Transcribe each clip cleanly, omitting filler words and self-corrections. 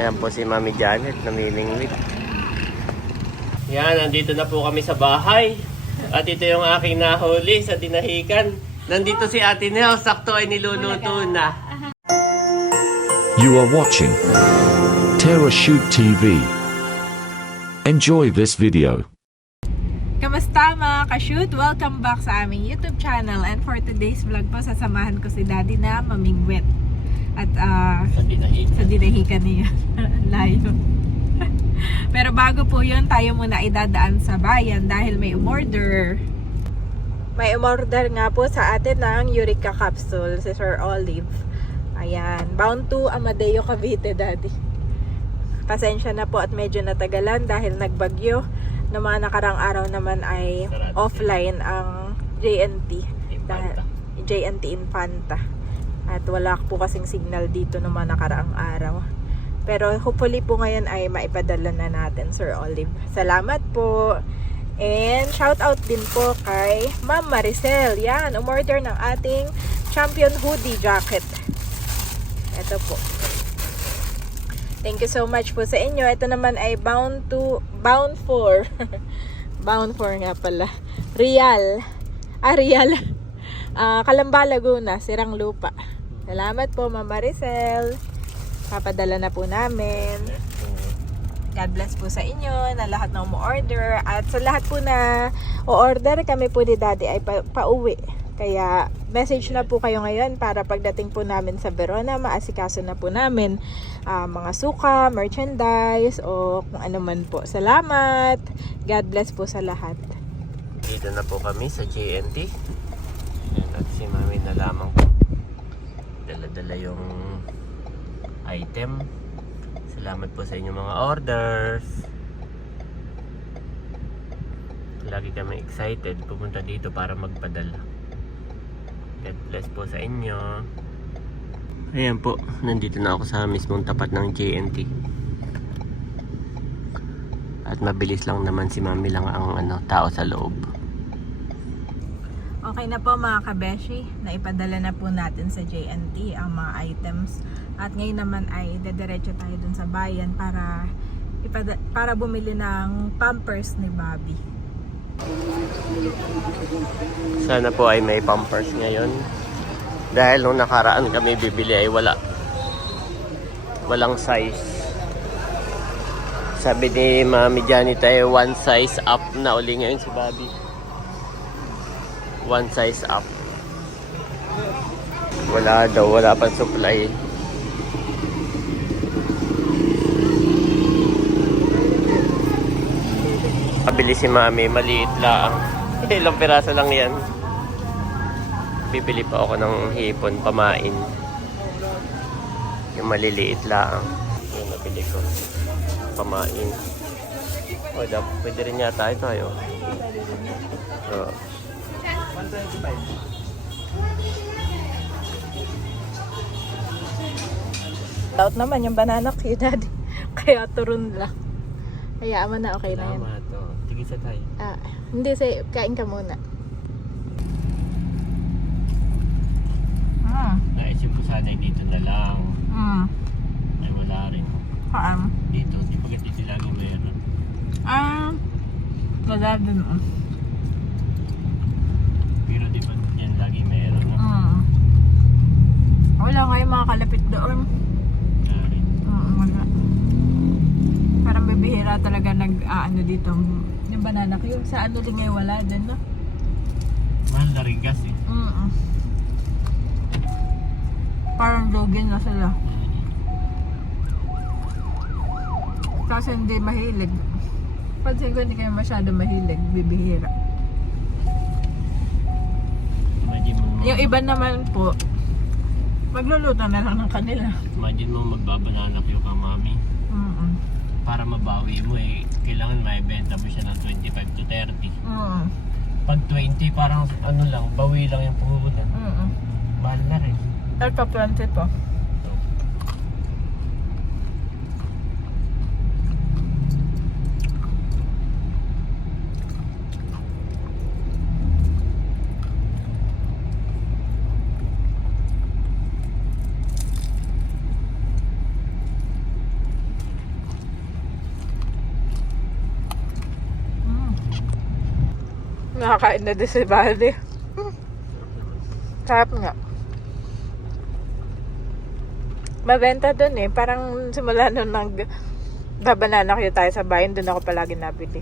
Ayan po si Mami Janet, namimingwit. Yan, nandito na po kami sa bahay. At ito yung aking nahuli sa dinahikan. Nandito si Ate Nel, sakto ay niluluto na. You are watching Terra Shoot TV. Enjoy this video. Kamusta mga ka-shoot? Welcome back sa aming YouTube channel. And for today's vlog po, sasamahan ko si Daddy na mamingwit. At sa dinahikan niya. Layo. Pero bago po yun, tayo muna idadaan sa bayan dahil may umorder. May umorder nga po sa atin ng Eureka capsule, si Sir Olive. Ayan, bound to Amadeo, Cavite, Daddy. Pasensya na po at medyo natagalan dahil nagbagyo. Noong mga nakarang araw naman ay offline ang JNT. Dahil JNT Infanta. At wala po kasing signal dito noong mga nakaraang araw. Pero hopefully po ngayon ay maipadala na natin, Sir Olive. Salamat po. And shout out din po kay Ma'am Maricel. Yan, umorder ng ating Champion Hoodie Jacket. Ito po. Thank you so much po sa inyo. Ito naman ay bound for bound for nga pala. Real. Calamba, Laguna, Sirang Lupa. Salamat po, Ma'am Maricel. Papadala na po namin. God bless po sa inyo na lahat na umu-order. At sa lahat po na o-order, kami po ni Daddy ay pauwi. Kaya message na po kayo ngayon para pagdating po namin sa Verona, maasikaso na po namin mga suka, merchandise, o kung ano man po. Salamat! God bless po sa lahat. Dito na po kami sa JNT. At si Mami na lamang po. Dala-dala yung item. Salamat po sa inyong mga orders. Lagi kami excited pumunta dito para magpadala. God bless po sa inyo. Ayan po, nandito na ako sa mismong tapat ng JNT. At mabilis lang naman, si Mami lang ang tao sa loob. Okay na po mga kabeshi, naipadala na po natin sa JNT ang mga items. At ngayon naman ay dediretso tayo dun sa bayan para bumili ng pampers ni Bobby. Sana po ay may pampers ngayon. Dahil nung nakaraan kami bibili ay walang size. Sabi ni Mami Janet ay one size up na uli ngayon si Bobby. One size up. Wala pang supply. Pabili si Mami, maliit lang. Ilang piraso lang yan. Bibili pa ako ng hipon, pamain. Yung maliliit lang. Yung nabili ko. Pamain. O, pwede rin yata ito ayo. So, 125. Out naman yung banana cue, Daddy. Kaya turun lang. Hayaan mo na, okay na yan. Salamat. Tigisa tayo. Hindi, kain ka muna. Naisip ko sana dito na lang. Ay wala rin. Dito, di ba dito lagi meron? Wala din. Pero di ba yan lagi meron? Wala nga yung mga kalapit doon. Wala. Parang bibihira talaga dito. Yung banana cue. Sa din ngayon wala din, no? Mahal na rin gas eh. Parang login na sila. Kasi hindi mahilig. Pansin ko hindi kayo masyado mahilig. Bibihira. Yung iba naman po, magluluto na lang ng kanila. Imagine mo magbabanana cue ka, Mami. Para mabawi mo kailangan maibenta mo siya ng 25 to 30. Pag 20 parang lang, bawi lang yung puhunan. Mahal na rin. Ito 20 to. Nakakain na din si Bali. Sarap nga. Mabenta dun eh. Parang simula nung nag-banana kayo tayo sa bayan, dun ako palagi nabili.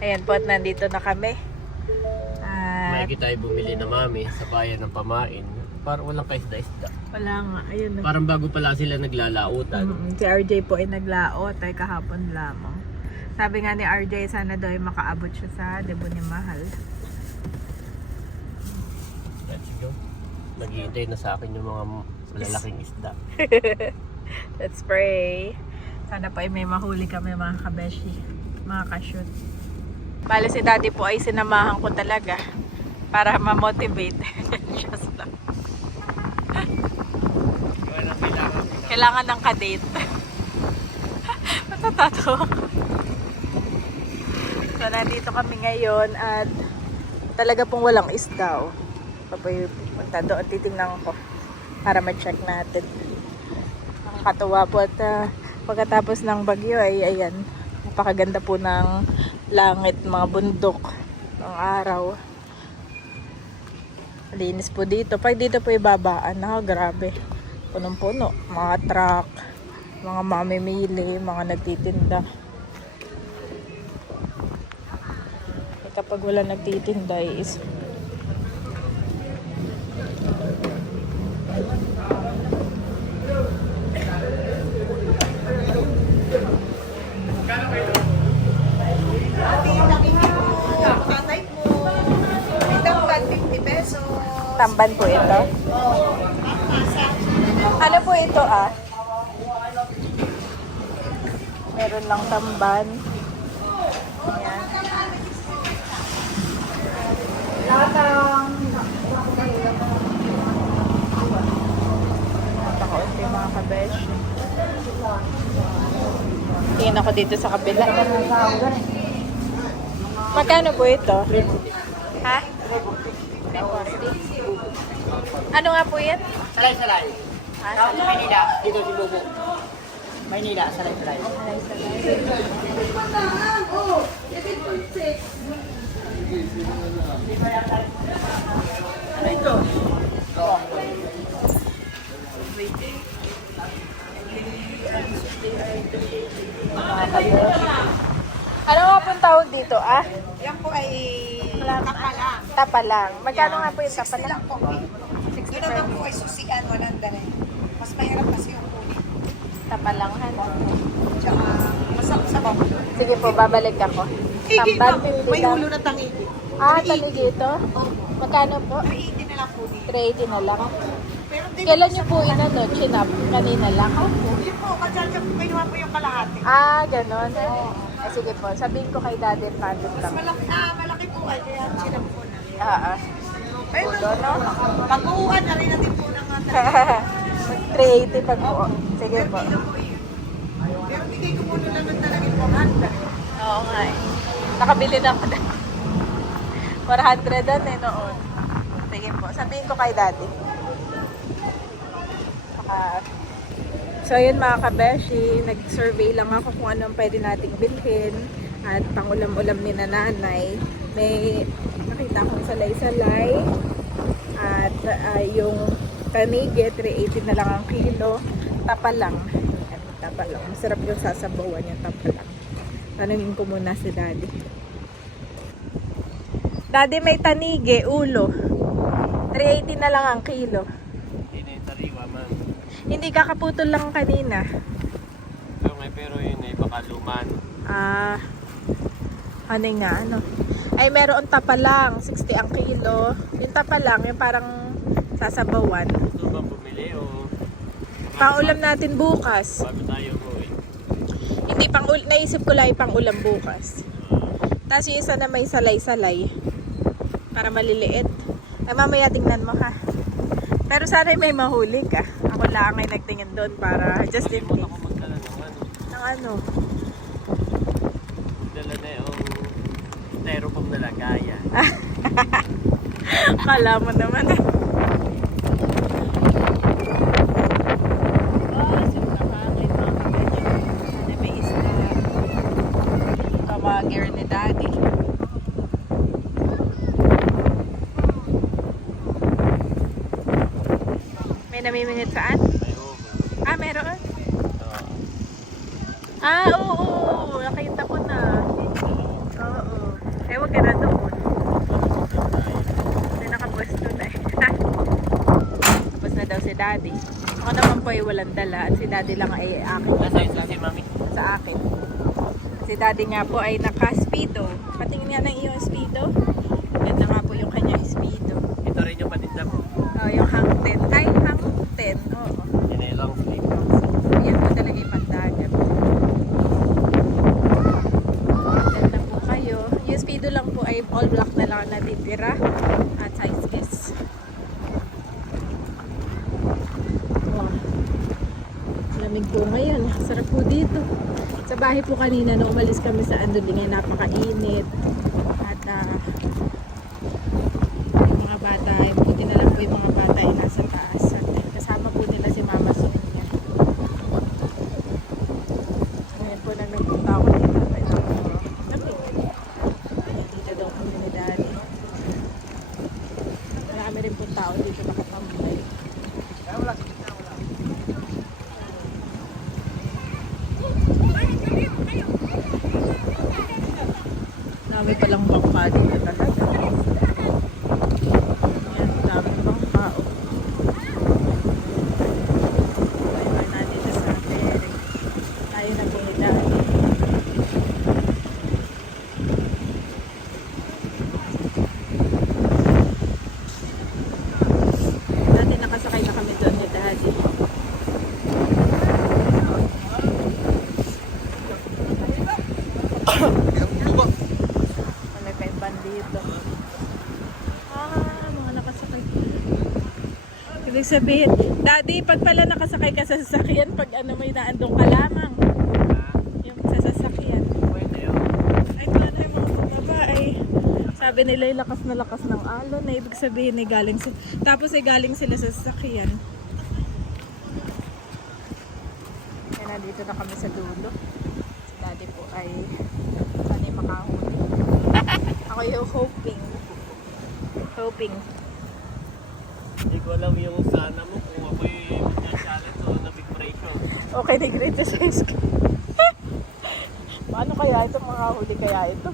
Ayan po at nandito na kami. May tayo bumili na mami sa bayan ng Pamain. Parang walang kaisda-isda. Wala nga. Ayun. Parang bago pala sila naglalautan. Si RJ po ay naglaot ay kahapon lamang. Sabi nga ni RJ, sana daw ay makaabot siya sa Debo ni Mahal. Let's go. Naghihintay na sa akin yung mga malalaking isda. Let's pray. Sana pa ay may mahuli kami mga kabeshi, mga ka-shoot. Bale si Daddy po ay sinamahan ko talaga para ma-motivate. Just lang. Kailangan ng kadate. Matatato. So nandito kami ngayon at talaga pong walang isda. Papoy punta doon, titingnan ko para ma-check natin. Nakakatuwa po at pagkatapos ng bagyo ay ayan, napakaganda po ng langit, mga bundok ng araw. Linis po dito. Pag dito po ibabaan, grabe. Punong-puno. Mga truck, mga mamimili, mga nagtitinda. E kapag wala nagtitinda is tamban po ito. Ano po ito Meron lang tamban. Ayan. Napakaunti mga kabesh. Tingin ako dito sa kabila. Magkano po ito? Ha? Ano nga po yan? Salay-salay. Salay. Maynila, dito si Bubo. Maynila, salay-salay. Ano ito? Ano nga po tawag dito, Yan po ay tapalang. Tapalang. Magkano nga po yung 60 tapalang? lang po. Yun naman po ay susian, 100. Mas mahirap kasi yung kunin. Tapalanghan. Tsaka masabaw. Sige po, babalik ako. Higit Tamban, na po. 50 May lang. ulo na tangigi. Tali dito? Magkano po? 380 na lang po dito. 380 na lang. Pero hindi Kailan nyo po chinap? Kanina lang? Yun po, kadyan po kinuha po yung kalahati. Ganon. Sige po, sabihin ko kay Daddy Pandit Mas lang. malaki po ay kaya sinap po na. Pero no? pag-uuan na rin natin po ng 380 pag po. Sige po. Pero bigay ko po na naman talaga yung 400. Oo nga eh. Nakabili na ako na. 400 doon noon. Sige po, sabihin ko kay Daddy. So ayun mga kabeshi, nag-survey lang ako kung anong pwede nating bilhin at pangulam-ulam ni nanay. May nakita akong salay-salay at yung tanige, 380 na lang ang kilo. Tapalang. Tapalang. Masarap yung sasabawan yung tapalang. Tanungin ko muna si Daddy. Daddy, may tanige, ulo. 380 na lang ang kilo. Hindi na yung tariwa, ma'am. Hindi kakaputol lang kanina. Pero yun ay baka luman. Ano nga, ano? Ay, meron tapalang, 60 ang kilo. Yung tapalang, yung parang sasabawan. Gusto ba bumili o Pangulam natin bukas. bago tayo mo Hindi, naisip ko lang pangulam bukas. Tapos yung isa na may salay-salay. Para maliliit. Ay, mamaya tingnan mo ha. Pero sana may mahuli ka. Ako lang ay nagtingin doon para just in case. ako magdala ng Ng ano? Dala na yung styrofoam na lagayan. Kala mo naman. May namimingit saan? May over. Ah, meron? Oo. Ah, oo. Nakita ko na. Oo. Eh, wag ka na doon. May nakapwesto na eh. Tapos na daw si Daddy. Ako naman po ay walang dala at si Daddy lang ay akin. Nasa isa si Mami. Sa akin. Si Daddy nga po ay naka-speedo. Patingin nga ng iyong speedo. Ganda nga po yung kanya speedo. Ito rin yung patinda mo. Oh, yung hang 10. Ay, hang 10. Oo. Yan ay long sleeve. Yan po talaga yung pandagat. Ganda po kayo. Yung speedo lang po ay all black na lang natitira. At size S. Oh. Lamig po ngayon. Sarap po dito. Sa bahay po kanina, nung umalis kami sa Anduding, ay napakainit. At yung mga bata, buti na lang po yung mga bata ay nasa taas. At kasama po nila si Mama Sonia. Ngayon po nang nagpunta ako dito. Dito daw kami ni Daddy. Marami rin po tao dito nakapamulay. Dami palang bangka dito talaga. Yan, dami bangka. Tayo na dito sa ferry. Tayo na pinidali. Dati nakasakay na kami doon ni Daddy. Wala kayong bandito. Mga nakasakay. Ibig sabihin, Daddy, pag pala nakasakay ka sa sasakyan, pag ano may naandong ka lamang. Yung sa sasakyan. Pwede yun. Ay, paano yung mga baba ay sabi nila yung lakas na lakas ng alon na ibig sabihin ay galing tapos ay galing sila sa sasakyan. Kaya nandito na kami sa dulo. Si Daddy po ay sana yung makahuli. Ako yung hoping. Hindi ko alam yung sana mo kung ako'y challenge o na-vibration. Okay, ni grade to 6. Paano kaya ito, makahuli kaya ito?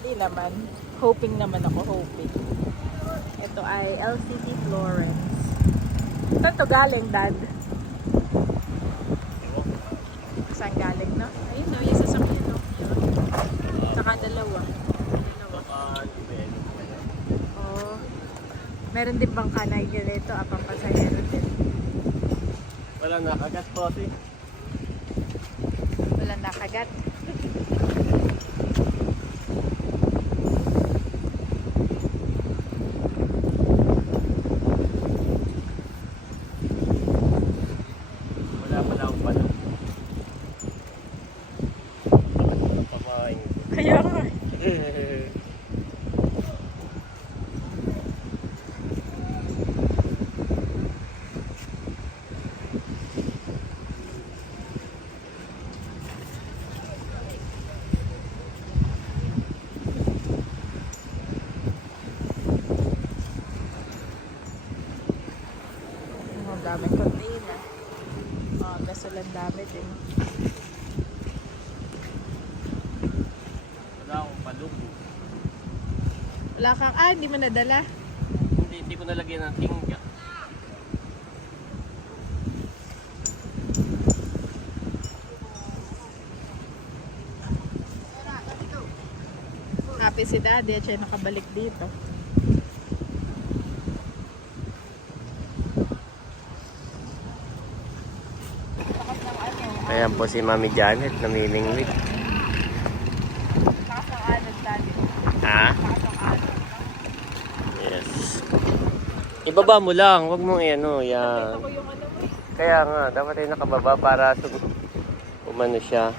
Hindi naman. Hoping naman ako, hoping. Ito ay LCT Florence. Saan to galing, Dad? Saan galing, no? Ayun, no, yung sasakyan, no? Saka dalawa. Oh. Meron din bang kanay ganito, apang pasahero din? Wala nakagat po si. Wala nakagat. Wala pala akong pala. Pamain. Kaya nga. Ang daming container. Gasolan dami din. Wala akong palubo. Wala kang, hindi mo nadala. Hindi ko nalagyan ng tingga. Happy si Daddy at siya nakabalik dito. Ayan po si Mami Janet, namimingwit. Lakas ng alon, Daddy. Ha? Lakas ng alon. Yes. Ibaba mo lang, wag mong ano, yan. Ako yung ano mo eh. Kaya nga, dapat ay nakababa para umano siya.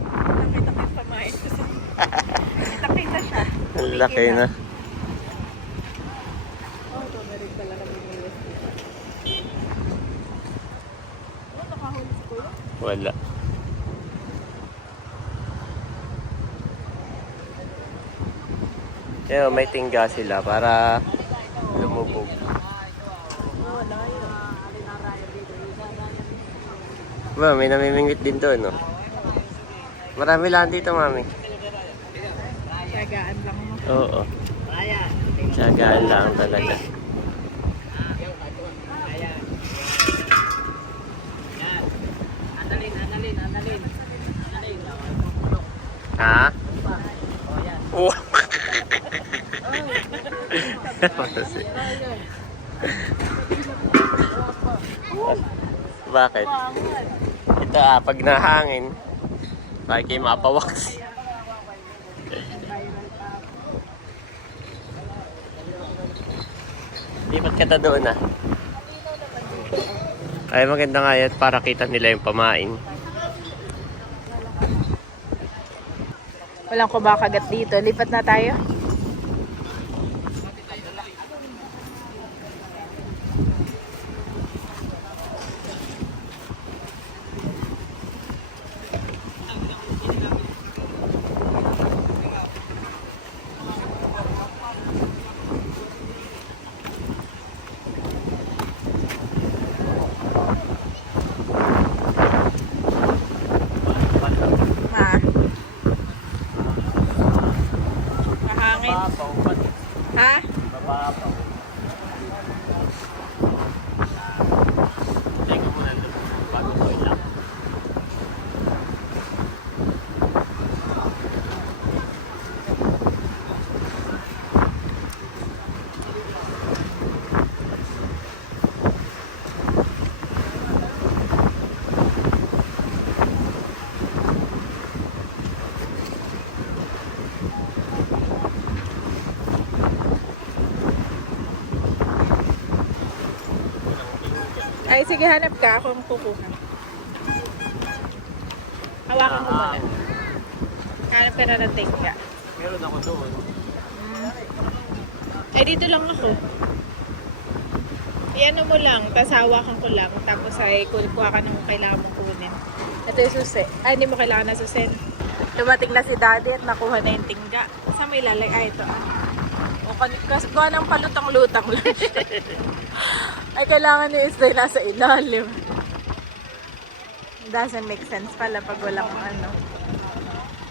Nakita ko yung pamain ko sa... Nakita siya. Ang laki na. Oh, ito meron talaga ng US. Oh, nakahuli si Kuya. Wala. Kaya may tingga sila para lumubog. Oh, Ma, may namimingwit din doon, no? Marami lang dito, mami. Tagaan lang mo. Oo. Tiyagaan lang talaga. Ha? Oh. Bakit? Ito pag nahangin, bakit kayo mapawaks? Lipat ka ta doon Ay maganda nga yan para kita nila yung pamain. Walang kumakagat dito. Lipat na tayo. Mahangin. Ha? Teka muna doon bago ko ilang. Ay, sige, hanap ka. Ako ang kukuha. Hawakan ko muna. Hanap ka na ng tingga. Meron ako doon. Ay, dito lang ako. Iano mo lang, tapos hawakan ko lang. Tapos ay kuha ka ng kailangan mong kunin. Ito yung susi. Ay, hindi mo kailangan na susin. Dumating na si daddy at nakuha na yung tingga. Saan may lalay? Ay, ito O, gawa ng palutang-lutang lang siya. Ay, kailangan yung isda nasa ilalim. Doesn't make sense pala pag walang ano.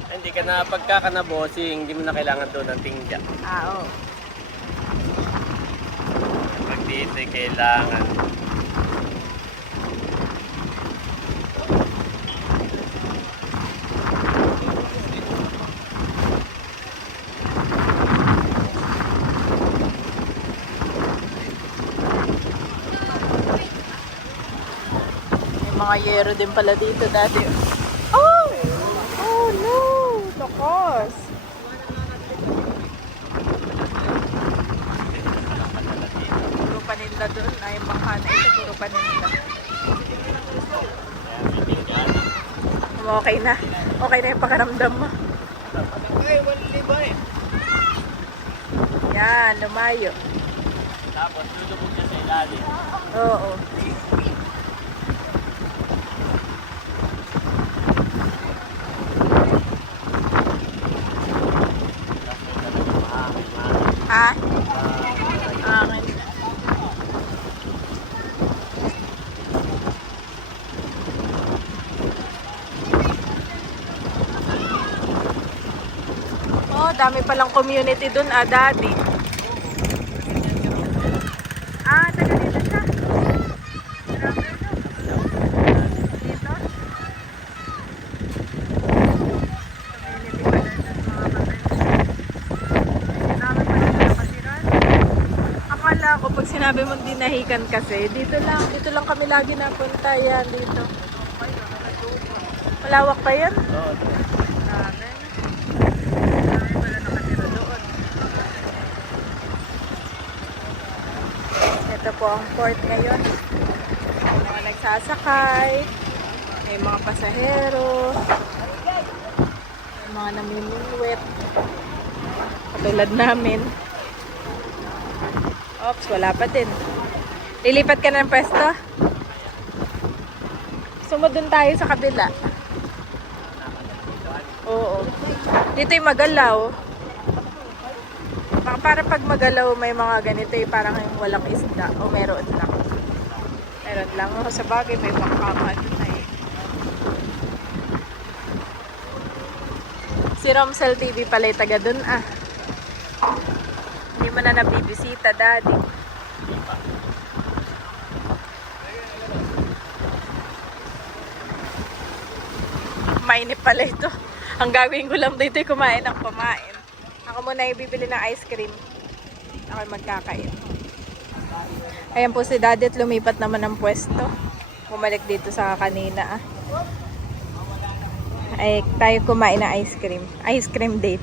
Hindi ka na pagkakanabossing, hindi mo na kailangan doon ng tingga. Oo. Pag dito kailangan. Mga yero din pala dito dati. Oh! Oh no! Lokos! Puro paninda doon. Ay, mga na ito. Puro paninda. Okay na. Okay na yung pakaramdam mo. Yan, lumayo. Tapos lulubog siya sa ilalim. Oo. Ha? Angin. Oh, dami palang community dun, daddy. Taga dito siya. Grabe, no? Dito. Community pala dun, mga kapatid. Dami pala na nakasiran. Akala ko pag sinabi mong dinahikan kasi, dito lang kami lagi napunta. Yan, dito. Malawak pa yan? Oo. Grabe. Dami pala nakatira doon. Ito po ang port ngayon. May mga nagsasakay, may mga pasahero, may mga namimingwit. Katulad namin. Oops, wala pa din. Lilipat ka na ng pwesto? Sumudun tayo sa kabila. Oo. Dito yung magalaw. Para pag magalaw may mga ganito parang yung walang isda o meron lang. lang. Oh, sa bagay, may bangka doon na eh. Si Romsel TV pala taga doon ah. Hindi mo na nabibisita, Daddy. Mainit pala ito. Ang gagawin ko lang dito ay kumain ng kumain. Ako muna ay bibili ng ice cream. Ako magkakain. Ayan po si Daddy at lumipat naman ng pwesto. Bumalik dito sa kanina ah. Ay tayo kumain ng ice cream. Ice cream date.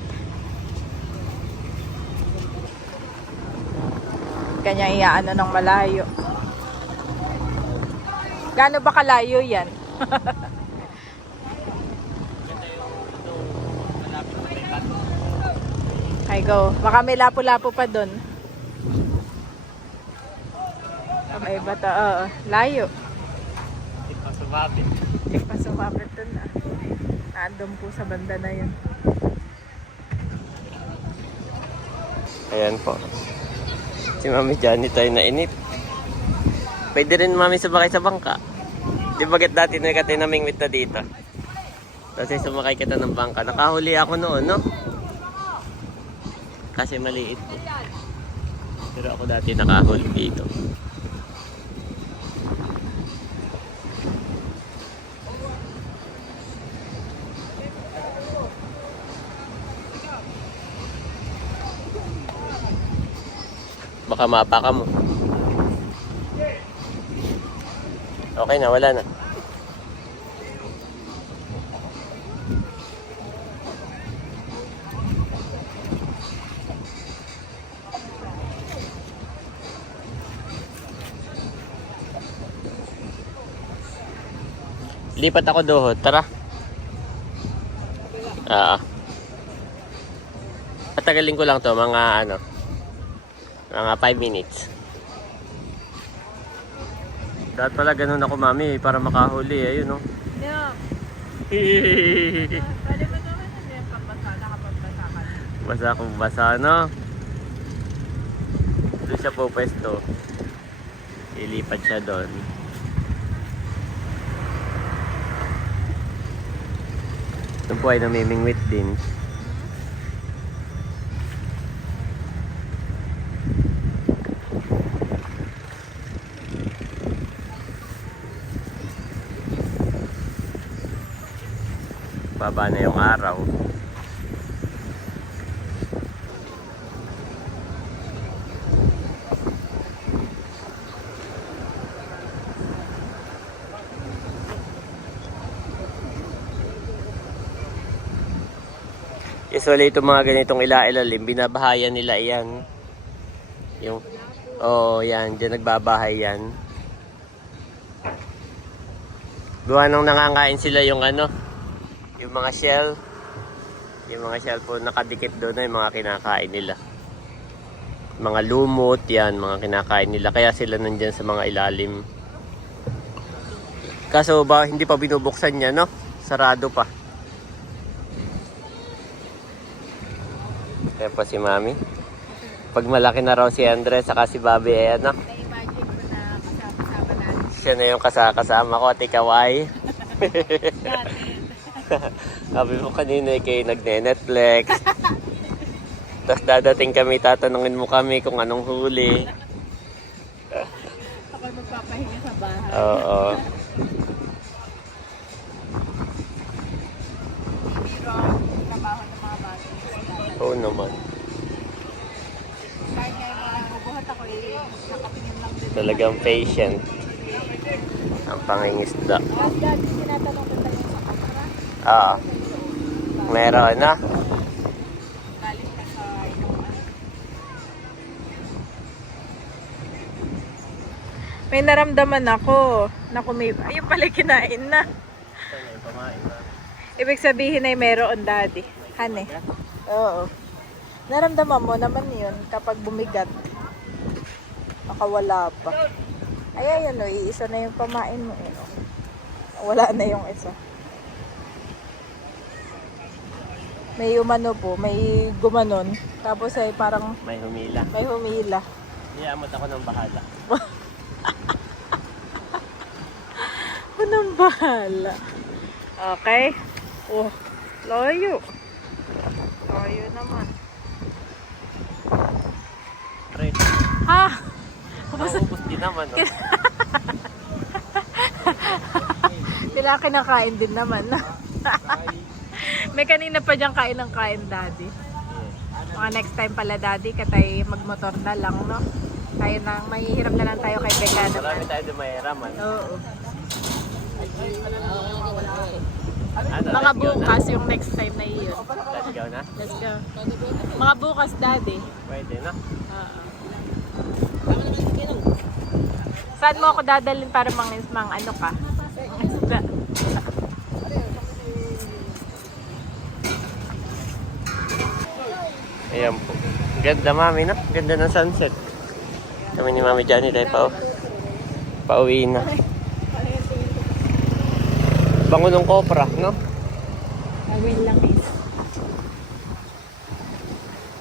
Kanya iyaano ng malayo. Gaano ba kalayo yan? Ay go. Baka may lapo-lapo pa doon. May bata, oo. Layo. Hindi pa sumabit. Hindi pa sumabit doon ah. Naandun po sa banda na yun. Ayan po. Si Mami Johnny tayo nainip. Pwede rin Mami sumakay sa bangka. Di bagit dati na katay namingwit na dito. Kasi sumakay kita ng bangka. Nakahuli ako noon, no? Kasi maliit po. Pero ako dati nakahuli dito. Baka mapaka mo. Okay na, wala na. Lipat ako doon, tara. Patagalin ko lang to, mga ano, mga 5 minutes. Dapat pala ganun ako Mami, para makahuli, ayun no. Yeah. Pwede ba naman hindi pagbasa, nakapagbasa ka? Basa kung basa, no? Doon siya po pwesto. Ilipat siya doon. Doon po ay namimingwit din. Baba na yung araw. Usually itong mga ganitong ilalim, binabahayan nila yan. Yung, yan, dyan nagbabahay yan. Gawa nang nangangain sila yung ano, yung mga shell. Yung mga shell po nakadikit doon na yung mga kinakain nila. Mga lumot, yan, mga kinakain nila. Kaya sila nandyan sa mga ilalim. Kaso ba, hindi pa binubuksan niya, no? Sarado pa. Kaya pa si Mami. Pag malaki na raw si Andres saka si Bobby, eh, ano? Na-imagine ko na kasama natin. Siya na yung kasama ko at ikaw ay. Sabi mo kanina kayo nagne-Netflix. Tapos dadating kami, tatanungin mo kami kung anong huli. Ako magpapahinga sa bahay. Oo. Pero trabaho ng mga bata. Oo naman. Kahit ngayon mga nagbubuhat ako, nakatingin lang din. Talagang patient. Ang pangingisda. Dad, tinatanong ko tayo sa kamera. Oo. Meron na. Galing ka sa inuman. May naramdaman ako na ayun pala kinain na. Ibig sabihin ay meron, Daddy. Hane. Oo. Naramdaman mo naman yun kapag bumigat. Nakawala pa. Ay, ayan o. Iisa na yung pamain mo. Wala na yung isa. May umano po. May gumanon. Tapos ay parang May humila. may humila. Iyamot ako ng bahala. nang bahala. Okay. Oh, layo. Layo naman. Red. Ha? Maubos din naman. No? Sila kinakain din naman. May kanina pa diyang kain ng kain, Daddy. Mga next time pala, Daddy, katay magmotor na lang, no? Tayo na, mahihirap na lang tayo kay Becca naman. Marami tayo din mahiraman. Oo. Ano, Mga let's go bukas yung next time na iyon. Let's go na? Let's go. Mga bukas, Daddy. Pwede na. Oo. Saan mo ako dadalhin para mang ano ka? Isda. Ayan po. Ganda, Mami, no? Ganda ng sunset. Kami ni Mami Johnny tayo pauwi na. Bango ng kopra, no? Awin lang is.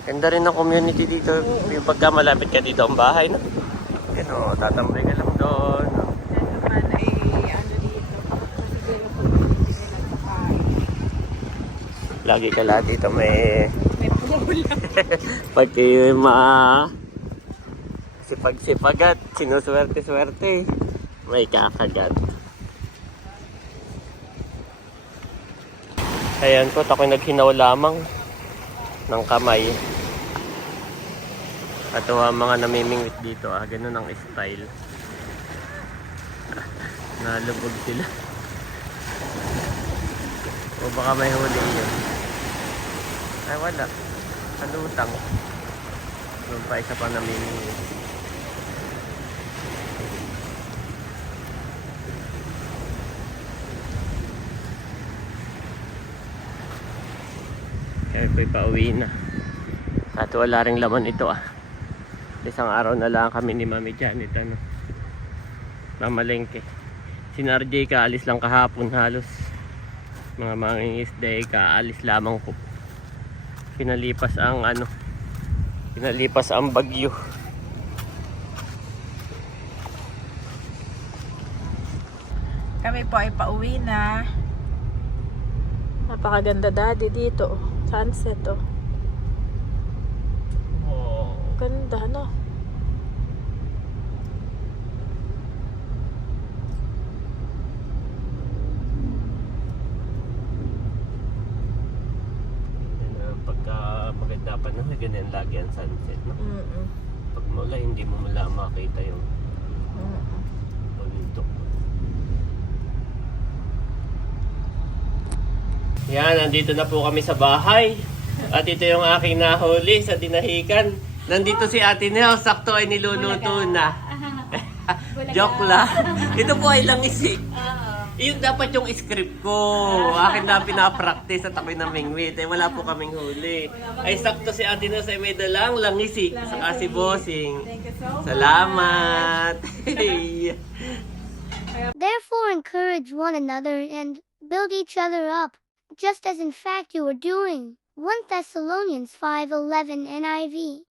Ganda rin ng community dito. Yung pagka malapit ka dito ang bahay, no? Yan o, tatambay ka lang doon. No? Yan naman ay ano dito. Siguro kung hindi nila kakain. Lagi ka lang dito may... May pula. Pag kayo sipag-sipag at sinuswerte-swerte, may kakagat. Ayan po, ako'y naghinaw lamang ng kamay. At ang mga namimingwit dito, ganun ang style. Nalubog sila. O baka may huli yun. Ay wala. Kalutang. Doon pa isa pa namimingwit. Kaya ko'y pauwi na. At wala ring laman ito Isang araw na lang kami ni Mami Janet mamalengke. Si RJ kaalis lang kahapon halos. Mga mangingisda kaalis lamang po. Pinalipas ang bagyo. Kami po ay pauwi na. Napakaganda, Daddy, dito. Sunset, oh. Oh. Ganda, no? Pagka maganda pa na, ganyan lagi ang sunset, no? Pag mula, hindi mo mula makita yung bundok. Yan, nandito na po kami sa bahay. At ito yung aking nahuli sa dinahikan. Nandito si Ate Nel, sakto ay niluluto na. Joke lang. Ito po ay langisi. Yun dapat yung script ko. Akin na pinapractice at ako'y namingwit. Wala po kaming huli. Ay sakto si Ate Nel ay may dalang langisi. Saka si Bossing. Salamat. Therefore encourage one another and build each other up, just as in fact you are doing. 1 Thessalonians 5:11 NIV